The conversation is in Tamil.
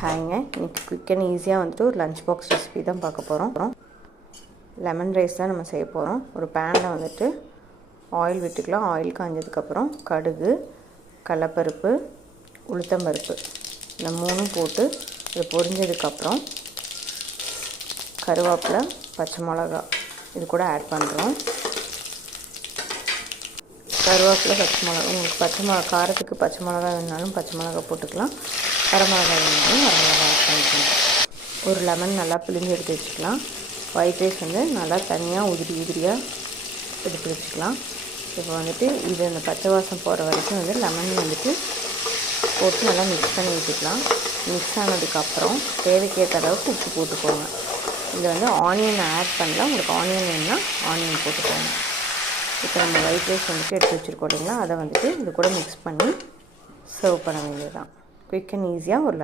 ஹாய்ங்க, இன்றைக்கி குயிக் அண்ட் ஈஸியாக வந்துட்டு ஒரு லஞ்ச் பாக்ஸ் ரெசிபி தான் பார்க்க போகிறோம். லெமன் ரைஸ் தான் நம்ம செய்ய போகிறோம். ஒரு பேனில் வந்துட்டு ஆயில் விட்டுக்கலாம். ஆயில் காஞ்சதுக்கப்புறம் கடுகு, கடலைப்பருப்பு, உளுத்தம்பருப்பு இந்த மூணும் போட்டு இது பொரிஞ்சதுக்கப்புறம் கருவேப்பிலை, பச்சை மிளகா இது கூட ஆட் பண்ணுறோம். கருவேப்பிலை, பச்சை மிளகா, உங்களுக்கு காரத்துக்கு பச்சை மிளகா வேணுனாலும் பச்சை மிளகா போட்டுக்கலாம். வரமிளகா வேணுனாலும் வரமிளகா ஆட் பண்ணிக்கலாம். ஒரு லெமன் நல்லா பிழிஞ்சு எடுத்து வச்சுக்கலாம். ஒயிட் ரைஸ் வந்து நல்லா தனியாக உதிரியாக எடுத்து வச்சுக்கலாம். இப்போ வந்துட்டு இது அந்த பச்சை வாசம் போகிற வரைக்கும் வந்து லெமன் வந்துட்டு போட்டு நல்லா மிக்ஸ் பண்ணி வச்சுக்கலாம். மிக்ஸ் ஆனதுக்கப்புறம் தேவைக்கேற்ற அளவுக்கு உப்பு போட்டுக்கோங்க. இதில் வந்து ஆனியன் ஆட் பண்ணலாம். உங்களுக்கு ஆனியன் வேணுன்னா ஆனியன் போட்டுக்கோங்க. இப்போ நம்ம ஒயிட் ரைஸ் வந்துட்டு எடுத்து வச்சுருக்கோம் இல்லைங்களா, அதை வந்துட்டு இது கூட மிக்ஸ் பண்ணி சர்வ் பண்ண வேண்டியது தான். குயிக் அண்ட் ஈஸியாக ஒரு